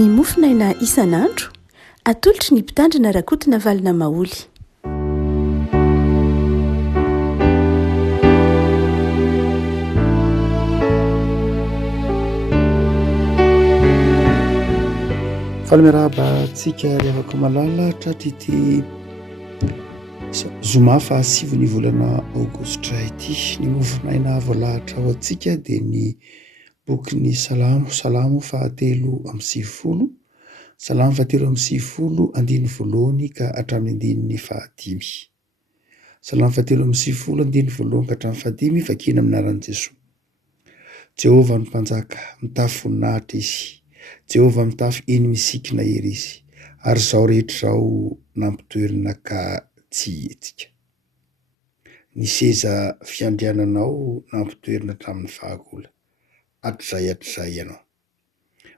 ny mofinaina isan'andro atolotry ny mpitandrina rakotina valina maoly. Falemiraba tsika revako malala tratrity zoma fa 7 volana aogositra ity. Ny mofinaina voalahatra ho antsika dia ny boky salamo fahatelo amby 9 salamo fahatelo amby 9 andiny voalohany ka hatramin'ny andininy fahadimy. Salamo fahatelo amby 9 andiny voalohany ka hatramin'ny fahadimy vakina amin'ny anaran'i Jesosy. Jehovah ny mpanjaka mitafy voninahitra izy. Jehovah mitafy eny misikina ery izy, ary zao rehetra zao nampitoerina ka tsy hetsika. Ny seza fiandriananao nampitoerina hatramin'ny fahagola, hatrizay ianao.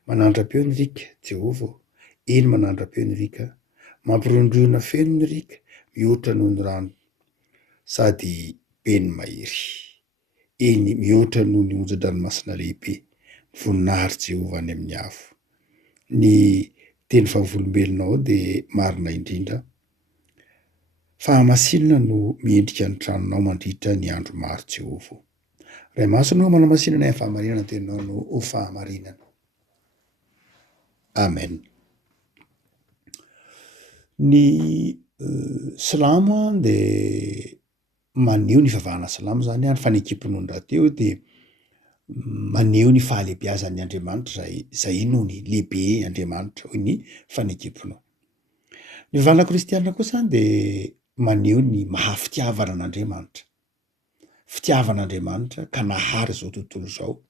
Manandra-peo ny rika Jehovah, eny manandra-peo ny rika, mampirondriona feno ny rika, mihoatra noho ny rano, sady be ny mahery. Eny mihoatra noho ny onjan-dranomasina lehibe, voninahitra Jehovah any amin'ny avo. Ny teny vavolombelonao dia marina indrindra, fa masinina no miendrika ny tranonao mandritra ny andro maro Jehovah. Ray masonao manamasinana ny fahamarinana tenao no ho fahamarinana. Amen. Ny silamo dia maneho ny fivavahana silamo zany ny fanekepin'ny rahateo dia maneho ny fahalehibiazan'ny Andriamanitra izay noho ny lehibe Andriamanitra hoy ny fanekepinao. Ny fivavahana kristianina kosa dia maneho ny mahafitiavana an'Andriamanitra. Fitiavan'Andriamanitra ka nahary izao tontolo izao.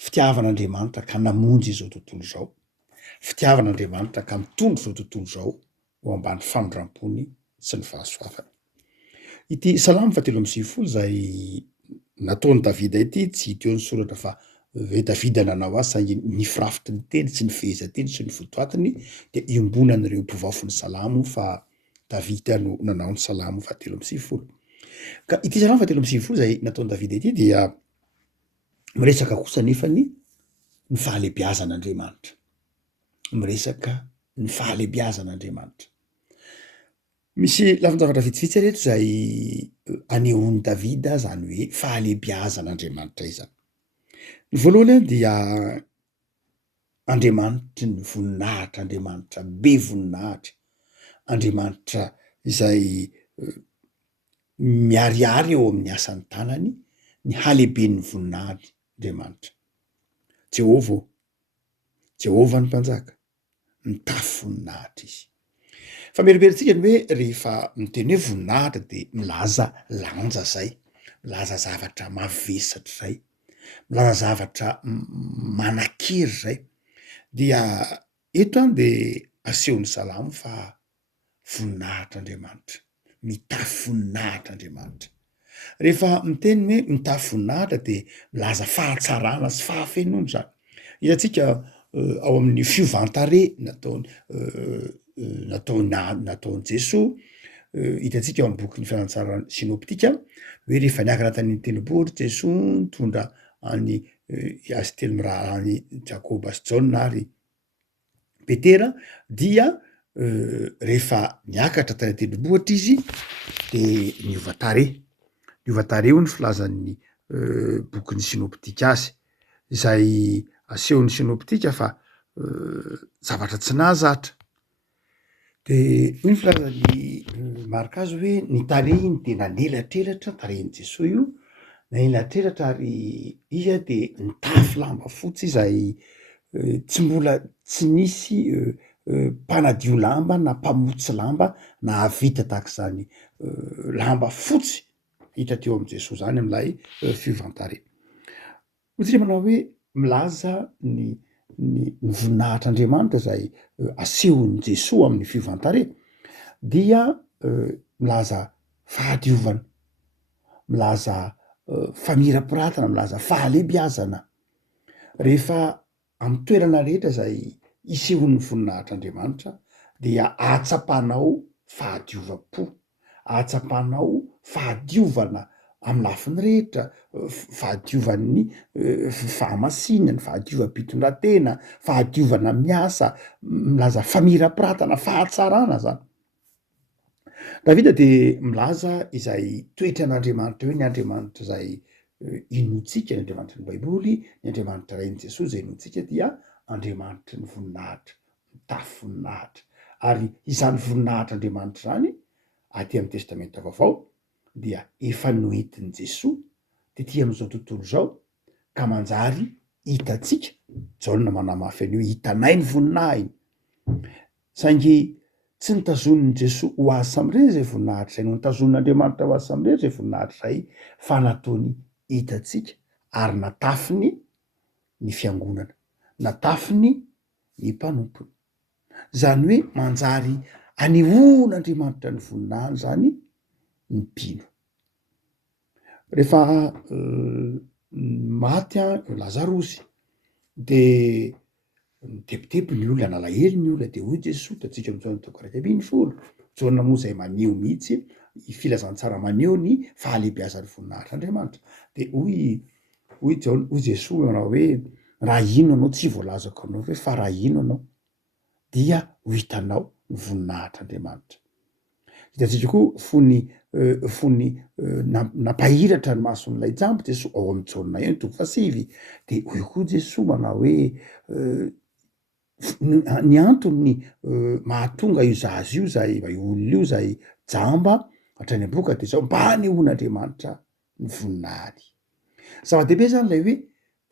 Fitiavan'Andriamanitra ka namonjy izao tontolo izao. Fitiavan'Andriamanitra ka mitondro izao tontolo izao ho ambany fanondram-pony sy ny fahasoavana. Ity salamo fahatelo amby 9 izay nataon'i Davida ity tsy teo ny soratra fa Davida nanao azy saingy ny firafitry ny teny sy ny fehezanteny sy ny fotoatiny dia iombonan'ireo mpivaofy ny salamo fa Davida no nanao ny salamo fahatelo amby 9. Ka ity salamo fahatelo amby 9 izay nataon'i Davida ity dia miresaka kosa nefa ny fahalehibiazan'Andriamanitra. Miresaka ny fahalehibiazan'Andriamanitra. Misy lafin-javatra vitsivitsy reto izay anehoan'i Davida zany hoe fahalehibiazan'Andriamanitra izany. Ny voalohany dia Andriamanitra ny voninahitra, Andriamanitra be voninahitra, Andriamanitra izay miariary eo amin'ny asan'ny tanany, ny halehiben'ny voninahitra Andriamanitra. Jehovah ny mpanjaka, mitafy voninahitra izy. Fa mierimberitsika ny hoe rehefa miteny hoe voninahitra dia milaza lanja zay, milaza zavatra mavesatra zay, milaza zavatra manan-kery zay. Dia eto dia asehon'ny salamo fa voninahitra Andriamanitra, mitafy voninahitra Andriamanitra. Rehefa miteny hoe mitafy voninahitra dia milaza fahatsarana sy fahafenona zany. Hitantsika ao amin'ny fiovantare nataon'i Jesosy, hitantsika ao amin'ny bokin'ny fianatsarana sinoptika hoe rehefa niakatra tany tendrombohitra Jesosy nitondra any azy telo miraha any Jakoba sy Jaona ary Petera dia rehefa niakatra tany tendrombohitra izy dia niova-tare io ny filazan'ny bokin'ny sinoptika azy izay asehon'ny sinoptika fa zavatra tsy nahazatra. Dia io ny filazan'ny marika azy hoe ny tarehiny dia nanelatrelatra tarehin'i Jesosy io, nanelatrelatra ary izy dia nitafy lamba fotsy izay tsy nisy mpanadio lamba na mpamotsy lamba na havita tahak'izany lamba fotsy hita teo amin'i Jesosy zany amin'ilay fiovantare. Hoy manao hoe milaza ny voninahitr'Andriamanitra izay asehon'i Jesosy amin'ny fiovantare dia milaza fahadiovana, milaza famirapiratana, milaza fahalehibiazana. Rehefa amin'ny toerana rehetra izay isehon'ny voninahitr'Andriamanitra dia ahatsapanao fahadiovam-po, ahatsapanao fahadiovana amin'ny lafiny rehetra, fahadiovan'ny fahamasinany, fahadiova-pitondratena, fahadiovana miasa, milaza famirapiratana, fahatsarana zany. Davida de milaza izay toetra an'Andriamanitra hoe ny Andriamanitra zay inotsika ny Andriamanitra ny Baiboly, ny Andriamanitra rain'i Jesosy zay inotsika dia Andriamanitra ny voninahitra, mitafy voninahitra. Ary izany voninahitran'Andriamanitra zany aty amin'ny testamenta vaovao dia efa noentin'i Jesosy tetỳ am'izao tontolo zao ka manjary hitatsika. Jaona manamafy an'io, hitanay ny voninahiny. Saingy tsy nitazonin'i Jesosy ho azy sam'ireny zay voninahitra zay, no nitazonin'Andriamanitra ho azy sam'ireny zay voninahitra zay, fa nataony hitatsika ary natafiny ny fiangonana, natafiny ny mpanompony. Zany hoe manjary anehoan'Andriamanitra ny voninahiny zany ny mpino. Rehefa maty Lazarosy de mitepitepy ny olona, nalahelo ny olona, de hoy Jesosy tatsika am'izao toko raiky ambin'ny folo, Jaona moa zay maneho mihitsy filazantsara maneho ny fahalehibiazan'ny voninahitr'Andriamanitra. De hoy Jaona, hoy Jesosy manao hoe raha ino anao tsy voalazako anao hoe fa raha ino anao dia ho hitanao ny voninahitr'Andriamanitra. Hitatsika koa fony napahiratra ny mason'ilay jambo Jesosy ao amin'ny Jaona eny toko fasivy. De hoy koa Jesosy manao hoe ny antony mahatonga io zaza io zay olona io zay jamba hatrany am-boka de zao mba hanehoan'Andriamanitra ny voninahiny. Zava-dehibe zany lay hoe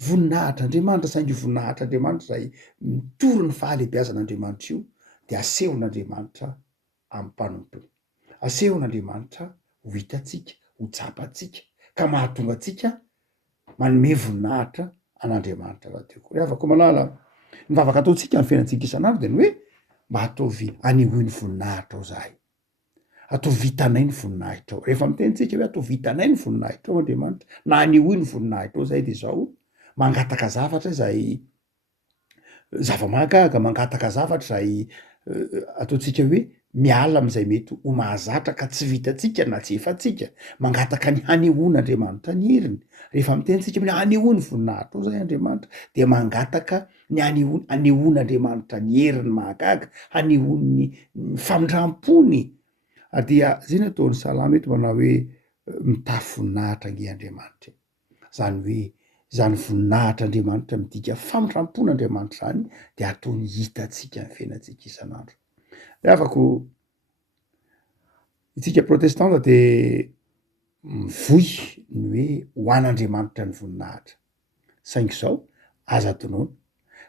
voninahitr'Andriamanitra, saingy voninahitr'Andriamanitra zay mitory ny fahalehibiazan'Andriamanitra io de asehon'Andriamanitra amin'ny mpanompony, asehon'Andriamanitra ho hitatsika, ho tsapatsika, ka mahatonga atsika manome voninahitra an'Andriamanitra raha teo koa. Afaka malala ny vavaka ataotsika ny fiainantsika isan'andro de ny hoe mba ataovy anehoy ny voninahitra ao zahay, atao vitanay ny voninahitra ao. Rehefa mitenitsika hoe atao vitanay ny voninahitra ao Andriamanitra, na anehoy ny voninahitra ao zahay de zao mangataka zavatra zay zava-mahagaga, mangataka zavatra zay ataotsika hoe miala am'izay mety ho mahazatra ka tsy vitatsika na tsy efatsika, mangataka ny hanehoan'Andriamanitra ny heriny. Rehefa mitenitsika hoe hanehoy ny voninahitra ao zay Andriamanitra de mangataka ny hanehoan'Andriamanitra ny heriny mahagaga, hanehoany ny famindram-pony. Dia zay ny ataon'ny salama eto manao hoe mitafy voninahitra ange Andriamanitra. Zany hoe zany voninahitr'Andriamanitra midika famindram-pon'Andriamanitra zany de ataony hitatsika ny fiainantsika isan'andro. Afako itsika protestanta de mivoy ny hoe ho an'Andriamanitra ny voninahitra. Saingy zao aza adinoina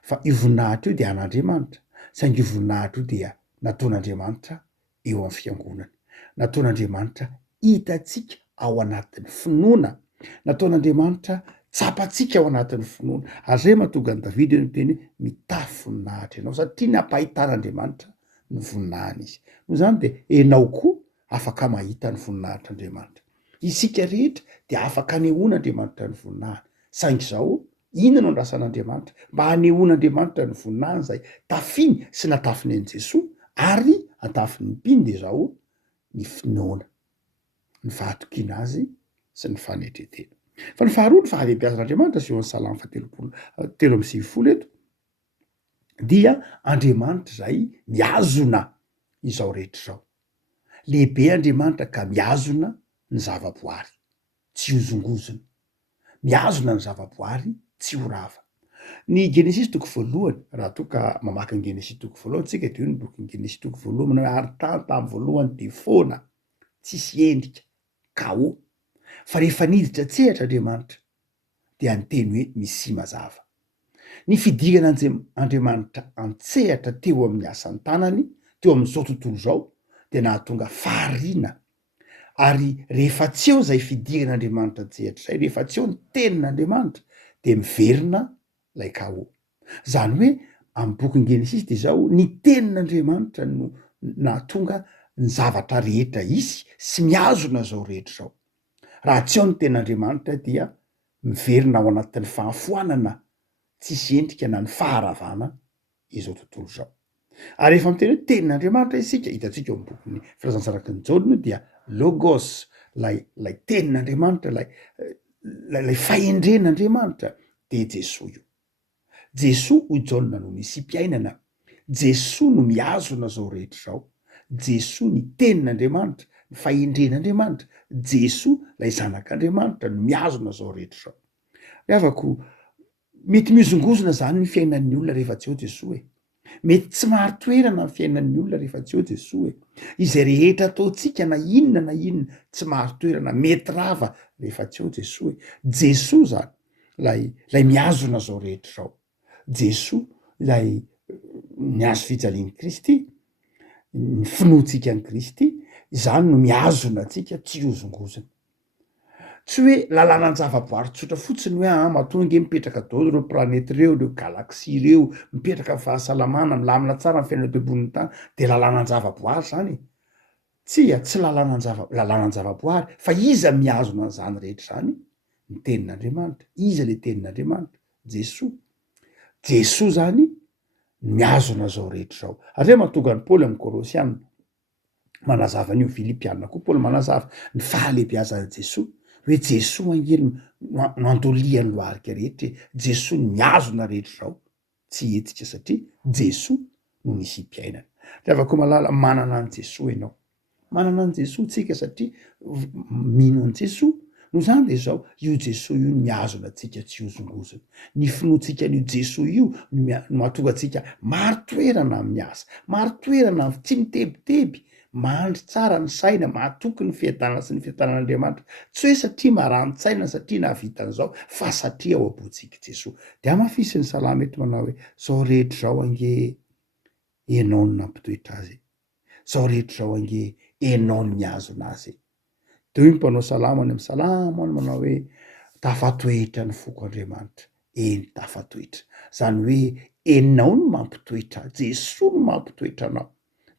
fa io voninahitra io de an'Andriamanitra, saingy io voninahitra io dia nataon'Andriamanitra eo amin'ny fiangonana, nataon'Andriamanitra hitatsika ao anatin'ny finoana, nataon'Andriamanitra tsapatsika ao anatin'ny finoana. Ary zay mahatonga ny Davida eny miteny hoe mitafy voninahitra ianao, satria nampahitan'Andriamanitra ny voninahiny izy. Noho zany de enao koa afaka mahita ny voninahitr'Andriamanitra. Isika rehetra de afaka anehoan'Andriamanitra ny voninahiny. Saingy zao inona no andrasan'Andriamanitra mba hanehoan'Andriamanitra ny voninahiny zay tafiny sy natafiny an'i Jesosy ary atafin'ny mpino de zao ny finoana, ny fahatokiana azy sy ny fanetretena. Fa ny faharoa ny fahalehibiazan'Andriamanitra sy eo amin'ny salamy telo amby sivifolo eto dia Andriamanitra zay miazona izao rehetra zao. Lehibe Andriamanitra ka miazona ny zavaboary, tsy hozongozona, miazona ny zavaboary, tsy ho rava. Ny Genesis toko voalohany, raha toa ka mamaky ny Genesis toko voalohany tsika de io ny boky Genesis toko voalohany manao ary tany tamin'ny voalohany de foana, tsisy endrika, chaos. Fa rehefa niditra tsehatra Andriamanitra dia niteny hoe misy mazava. Ny fidirana Andriamanitra antsehatra teo amin'ny asan'ny tanany, teo amin'izao tontolo zao de nahatonga fahariana. Ary rehefa tsy eo zay fidiran'Andriamanitra antsehatra zay, rehefa tsy eo ny tenin'Andriamanitra de miverina lay chaos. Zany hoe amin'ny bokin'ny Genesis de zao ny tenin'Andriamanitra no nahatonga ny zavatra rehetra isy sy miazona zao rehetra zao. Raha tsy eo ny tenin'Andriamanitra dia miverina ao anatin'ny fahafoanana, tsisy endrika na ny faharavana izao tontolo zao. Ary rehefa miteny hoe tenin'Andriamanitra isika, hitatsika eo amin'ny bokin'ny filazantsaraky ny Jaona dia logos, lay tenin'Andriamanitra lay fahendren'Andriamanitra de Jesoa io. Jesoa hoy Jaona no misy mpiainana. Jesoa no miazona zao rehetra zao. Jesoa ny tenin'Andriamanitra, ny fahendren'Andriamanitra. Jesoa lay zanak'Andriamanitra no miazona zao rehetra zao. Miavako mety mizongozona zany ny fiainan'ny olona rehefa tsy eo Jesoa e. Mety tsy maro toerana ny fiainan'ny olona rehefa tsy eo Jesoa e. Izay rehetra ataontsika na inona tsy maro toerana, mety rava rehefa tsy eo Jesoa e. Jesoa zany lay miazona zao rehetra zao. Jesoa lay miazo fijalian'i Kristy, ny finoantsika an'i Kristy, zany no miazona antsika tsy hozongozona. Tsy hoe lalànan-javaboary tsotra fotsiny hoe matonga mipetraka daholo reo planety reo, reo galaxie reo, mipetraka amin'ny fahasalamana, milamina tsara ny fiainana teo ambonin'ny tany, de lalànan-javaboary zany. Tsy lalànan-javaboary, fa iza miazona an'zany rehetra zany? Ny tenin'Andriamanitra. Iza le tenin'Andriamanitra? Jesoa. Jesoa zany miazona zao rehetra zao. Ary mahatonga ny Paoly amin'ny Kolosiana manazava an'io Filipianina koa Paoly manazava ny fahalebiazan'i Jesoa. Hoe Jesoa angely no andolian'ny loharika rehetra. Jesoa ny miazona rehetra zao. Tsy hetsika satria Jesoa no misy mpiainana. Rehefa malala manana an' Jesoa ianao. Manana an' Jesoa tsika satria mino an' Jesoa. No zany de zao, io Jesoa io miazona antsika tsy hozongozona. Ny finoantsika an'io Jesoa io no mahatonga antsika maro toerana amin'ny asa, maro toerana tsy mitebiteby, mandry tsara ny saina, mahatoky ny fiadanana sy ny fiadanan'Andriamanitra. Tsy hoe satria marani-tsaina, satria nahavitan'izao, fa satria ao am-pontsika Jesoa. De amafisy ny salama eto manao hoe zao rehetra zao ange ianao no nampitoetra azy. Zao rehetra zao ange ianao no miazona azy. De hoy ny mpanao salama any amin'ny salama any manao hoe tafatoetra ny foko Andriamanitra. Eny tafatoetra. Zany hoe ianao no mampitoetra, Jesoa no mampitoetra anao.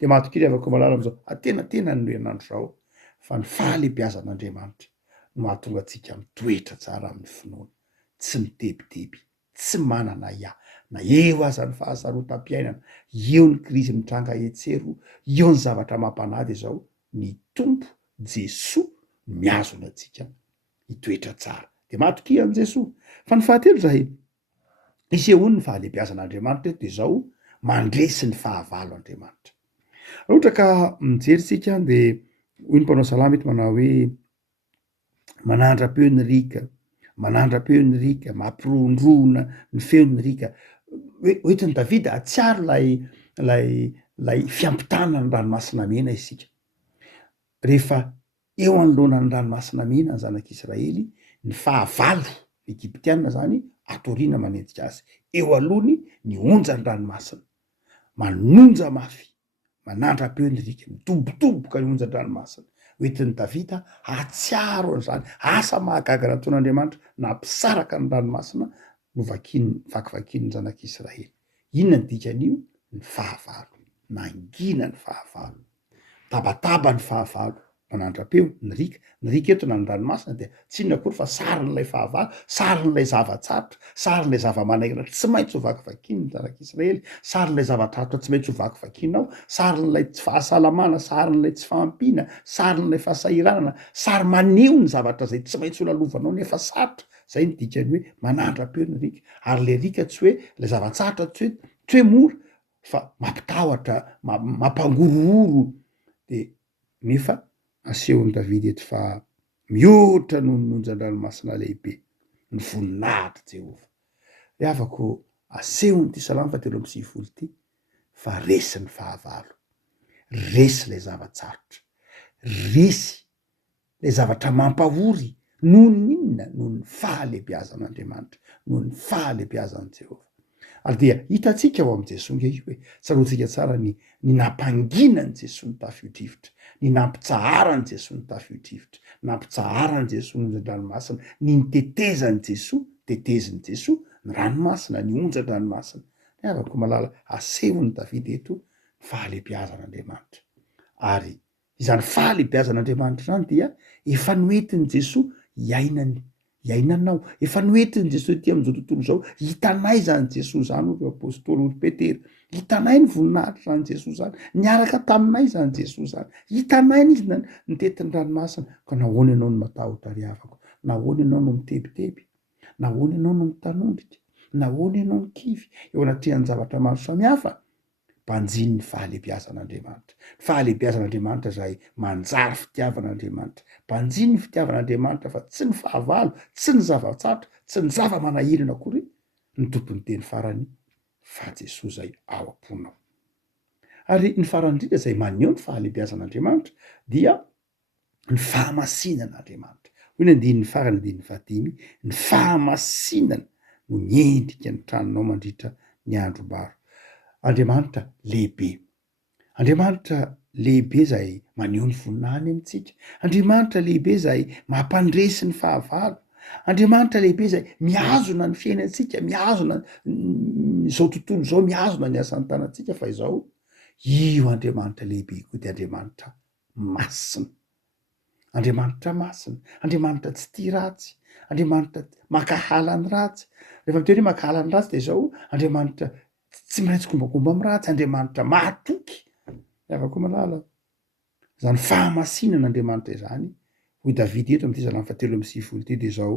De mahatokily avako malala am'zao, tena no ianandro zao, fa ny fahalebiazan'Andriamanitra no mahatonga antsika mitoetra tsara amin'ny finoana, tsy mitebiteby, tsy manana na eo aza ny fahasarotam-piainana, eo ny krizy mitranga etsero, eo ny zavatra mampanady zao, ny Tompo Jesoa miazona antsika hitoetra tsara. De matoky an' Jesoa. Fa ny fahatelo zahay, isehoany ny fahalebiazan'Andriamanitra de zao mandresy ny fahavalo Andriamanitra. Ohatra ka mijery tsika de hoy ny mpanao salama eto manao hoe manandra-peo ny rika, manandra-peo ny rika, mampirondrona ny feo ny rika. Hoetiny Davida atsiaro lay fiampitanana ny ranomasina mena isika. Rehefa eo anoloanan'ny ranomasina mena ny zanak'Israely, ny fahavalo Egyptianina zany atoriana manenjika azy. Eo alohany ny onja ny ranomasina, manonja mafy, manandra-peo ny rika, midobodoboka ny onja ny ranomasina. Hoetiny Davida atsiaro an'izany asa mahagaga nataon'Andriamanitra, nampisaraka ny ranomasina no vakivakin'ny zanak'Israely. Inona ny dikan'io? Ny fahavalo, nangina ny fahavalo, tabataba ny fahavalo, manandra-peo ny rika eto na ny ranomasina de tsy inona akory fa sarin'lay fahavalo, sarin'lay zavatsarotra, sarin'lay zava-manaingana tsy maintsy ho vakivakin'ny zanak'Israely, sarin'lay zavatrarotra tsy maintsy ho vakivakinao, sarin'lay tsy fahasalamana, sarin'lay tsy fahampiana, sarin'lay fahasahiranana, sary maneho ny zavatra zay tsy maintsy ho lalovanao nefa sarotra. Zay ny dikany hoe manandra-peo ny rika. Ary le rika tsy hoe lay zavatsarotra tsy hoe mora, fa mampitahotra, mampangorohoro. De nefa asehon'i Davida eto fa mihoatra noho ny onjan-dranomasina lehibe, ny voninahitra Jehova. Re afaka asehony ty salama fahatelo amby sivifolo ty, fa resy ny fahavalo, resy lay zavatsarotra, resy lay zavatra mampahory noho ny inona, noho ny fahalebiazan'Andriamanitra, noho ny fahalebiazan'i Jehova. Ary dia hitatsika ao am' Jesoa nge io hoe tsaroantsika tsara ny nampanginany Jesoa ny tafio-drivotra, ny nampitsaharany Jesoa ny tafio-drivotra, nampitsaharany Jesoa ny onjan-dranomasina, ny nitetezany Jesoa, teteziny Jesoa ny ranomasina, ny onjan-dranomasina. Ny avako malala asehony Davida eto fahalebiazan'Andriamanitra. Ary izany fahalebiazan'Andriamanitra zany dia efa noentiny Jesoa iainany iainanao efa noentiny Jesosy ty amin'izao tontolo zao hitanay zany Jesosy zany ry apôstôly ry Petera hitanay ny voninahitra zany Jesosy zany niaraka taminay zany Jesosy zany hitanay izy nitetiny ranomasina ka nahoana ianao no matahotra ry havako nahoana ianao no mitebiteby nahoana ianao no mitanondrika nahoana ianao no kivy eo anatrehan'ny zavatra maro samihafa mpanjiny ny fahalebiazan'Andriamanitra fahalebiazan'Andriamanitra zay manjary fitiavan'Andriamanitra mpanjiny ny fitiavan'Andriamanitra fa tsy ny fahavalo tsy ny zava-tsatra tsy ny zava-manahirana akory ny tompony teny farany fa Jesosy zay ao am-ponao ary ny farany indrindra zay maneho ny fahalebiazan'Andriamanitra dia ny fahamasinan'Andriamanitra hoy ny andinin'ny farany andinin'ny fahadimy ny fahamasinana no miendrika ny tranonao mandritra ny androm-baro Andriamanitra lehibe Andriamanitra lehibe zay maneho ny voninahiny amintsika Andriamanitra lehibe zay mampandresy ny fahavalo Andriamanitra lehibe zay miazona ny fiainantsika miazona zao tontolo zao miazona ny asan'ny tanantsika fa izao io Andriamanitra lehibe koa dia Andriamanitra masina Andriamanitra masina Andriamanitra tsy tia ratsy Andriamanitra makahala ny ratsy rehefa miteny hoe makahala ny ratsy dia izao Andriamanitra tsy miraitsy kombakomba amin'ny ratsy Andriamanitra mahatoky avako malala zany fahamasinan'Andriamanitra izany hoy Davidy eto amin'ity Zalamy 7:9 ity dia izao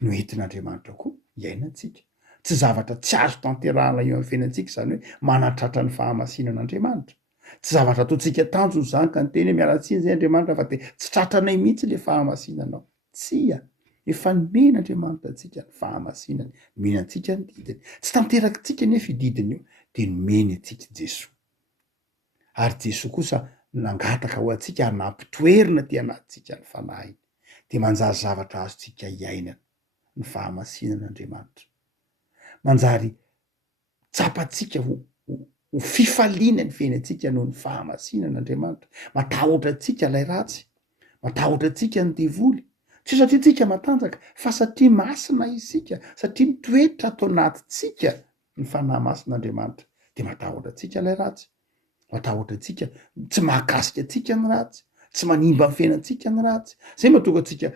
no entin'Andriamanitra koa iainantsika tsy zavatra tsy azo tanterahana eo amin'ny fiainantsika zany hoe manatratra ny fahamasinan'Andriamanitra tsy zavatra ataontsika tanjony zany ka ny teny hoe mialatsiny zay Andriamanitra fa dia tsy tratranay mihitsy le fahamasinanao tsia efa nomena Andriamanitra antsika ny fahamasinany nomena antsika ny didiny tsy tanterakitsika nefa ididiny io dia nomeny antsika Jesosy ary Jesosy kosa nangataka ho antsika ary nampitoerina ty anatintsika ny fanahiny dia manjary zavatra azontsika iainana ny fahamasinan'Andriamanitra manjary tsapantsika ho fifaliana ny fiainantsika noho ny fahamasinan'Andriamanitra matahotra antsika ilay ratsy matahotra antsika ny devoly tsy satria tsika matanjaka fa satria masina isika satria mitoetra atao anatintsika ny fanahy masin'Andriamanitra dia matahotra antsika ilay ratsy matahotra antsika tsy mahakasika antsika ny ratsy tsy manimba ny fiainantsika ny ratsy zay mahatonga antsika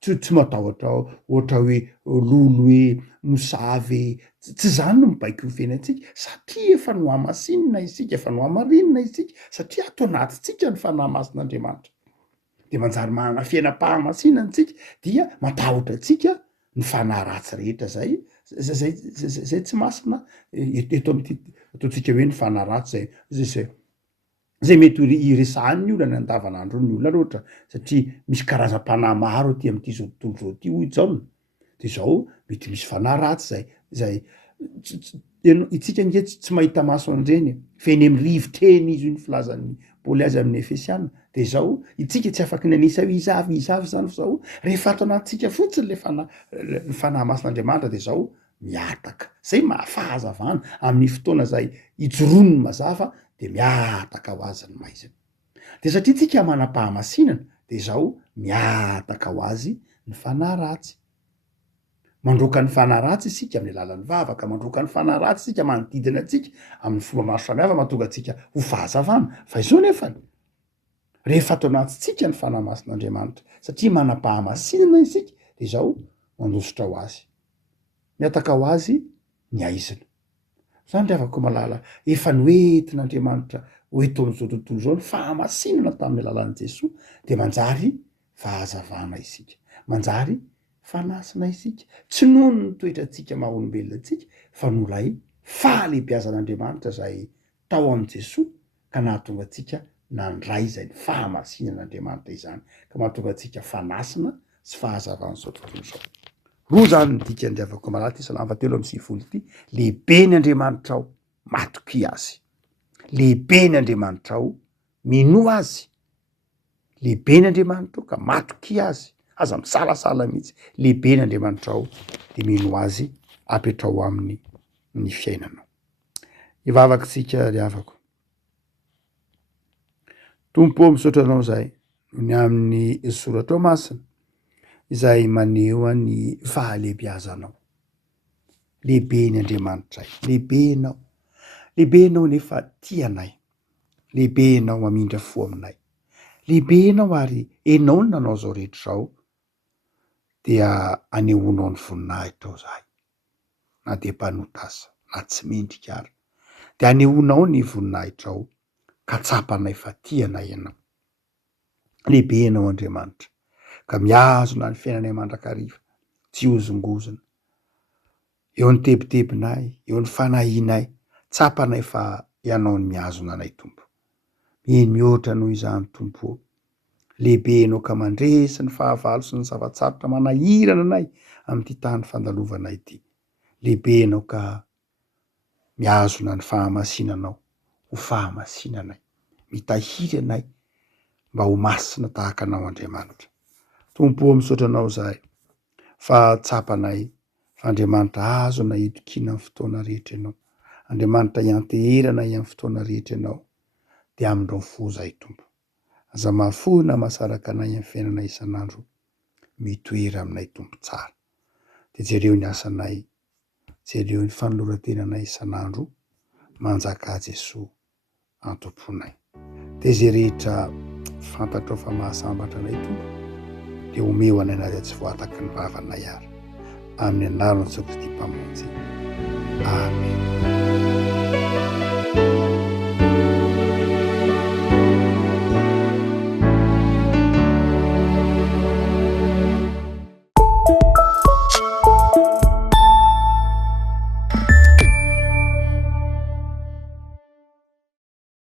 tsy matahotra ohatra hoe lolo hoe mosavy tsy zany no mibaiko ny fiainantsika satria efa no hamasinina isika efa no hamarinina isika satria atao anatintsika ny fanahy masin'Andriamanitra dia manjary manana fiainam-pahamasinana antsika dia matahotra antsika ny fanahy ratsy rehetra zay tsy masina eto amin'ity ataontsika hoe ny fanahy ratsy zay mety iresahany ny olona ny andavanandro ny olona loatra satria misy karazam-panahy maro aty amin'ity zao tontolo zao ty hoy Jaona dia izao mety misy fanahy ratsy zay itsika nge tsy mahita maso an'ireny feny amin'ny rivotreny izy io ny filazan'ny Paoly azy amin'ny Efesiana dia izao itsika tsy afaka ny anisa hoe izavy zany fa izao rehefa ato anatintsika fotsiny le fanahy masin'Andriamanitra dia izao miataka zay mahafahazavana amin'ny fotoana zay ijorono ny mazava dia miataka ho azy ny maizina dia satria tsika manam-pahamasinana dia izao miataka ho azy ny fanahy ratsy mandroaka ny fanahy ratsy isika amin'ny alalan'ny vavaka mandroaka ny fanahy ratsy isika manodidina antsika amin'ny fomba maro samihafa mahatonga antsika ho fahazavana fa izao nefany rehefa atao anatintsika ny fanahy masin'Andriamanitra satria manam-pahamasinana isika dia izao mandositra ho azy miataka ho azy ny aizina zany ry havako malala efa noentin'Andriamanitra hoeto amin'izao tontolo zao ny fahamasinana tamin'ny alalan'i Jesosy dia manjary fahazavana isika manjary fanasina isika tsy noho ny toetrantsika maha-olombelona antsika fa no ilay fahalebiazan'Andriamanitra zay tao amin'i Jesosy ka nahatonga antsika nandray izay ny fahamasinan'Andriamanitra izany ka mahatonga antsika fanasina sy fahazavana izao tontolo izao roa zany ny dikany havako malala ty Salamy 7:9 ity lehibe ny Andriamanitra ao matoky azy lehibe ny Andriamanitra ao mino azy lehibe ny Andriamanitra ao ka matoky azy aza misalasala mihitsy lehibe ny Andriamanitra ao dia mino azy apetrao amin'ny ny fiainanao ivavakintsika ry havako tompo misaotra anao zay ny amin'ny soratra masina izay maneho ny fahalebiazanao lehibe ny Andriamanitra lehibe enao nefa tianay lehibe enao mamindra fo aminay lehibe enao ary enao ny nanao zao rehetra zao dia anehoanao ny voninahitra ao zahay, na de mpanota aza na tsy mendrika ary, de anehoanao ny voninahitra ao ka tsapanay fa tianay ianao. Lehibe ianao Andriamanitra, ka miazona ny fiainanay mandrakariva, tsy hozongozona, eo ny tebotebonay, eo ny fanahinay, tsapanay fa ianao ny miazona anay Tompo. Mino mihoatra noho izany Tompo. Lehibe ianao ka mandresy ny fahavalo sy ny zavatsarotra manahirana anay amin'ity tany fandalovana ity. Lehibe ianao ka miazona ny fahamasinanao ho fahamasinanay, mitahiry anay mba ho masina tahaka anao Andriamanitra. Tompo, misaotra anao zahay fa tsapanay, fa Andriamanitra azo na itokina amin'ny fotoana rehetra ianao, Andriamanitra ianteherana amin'ny fotoana rehetra ianao, dia amindreo fo zahay Tompo. Aza mahafoy mahasaraka anay amin'ny fiainana isan'andro, mitoery aminay Tompo tsara. De jereo ny asanay, jereo ny fanoloran-tenanay isan'andro, manjaka Jesosy antomponay. De zay rehetra fantatrao fa mahasambatra anay Tompo, de omeo anay na tsy voataky ny vavanay ary. Amin'ny anaran'i Jesoy Kristy mpamonjy. Amen.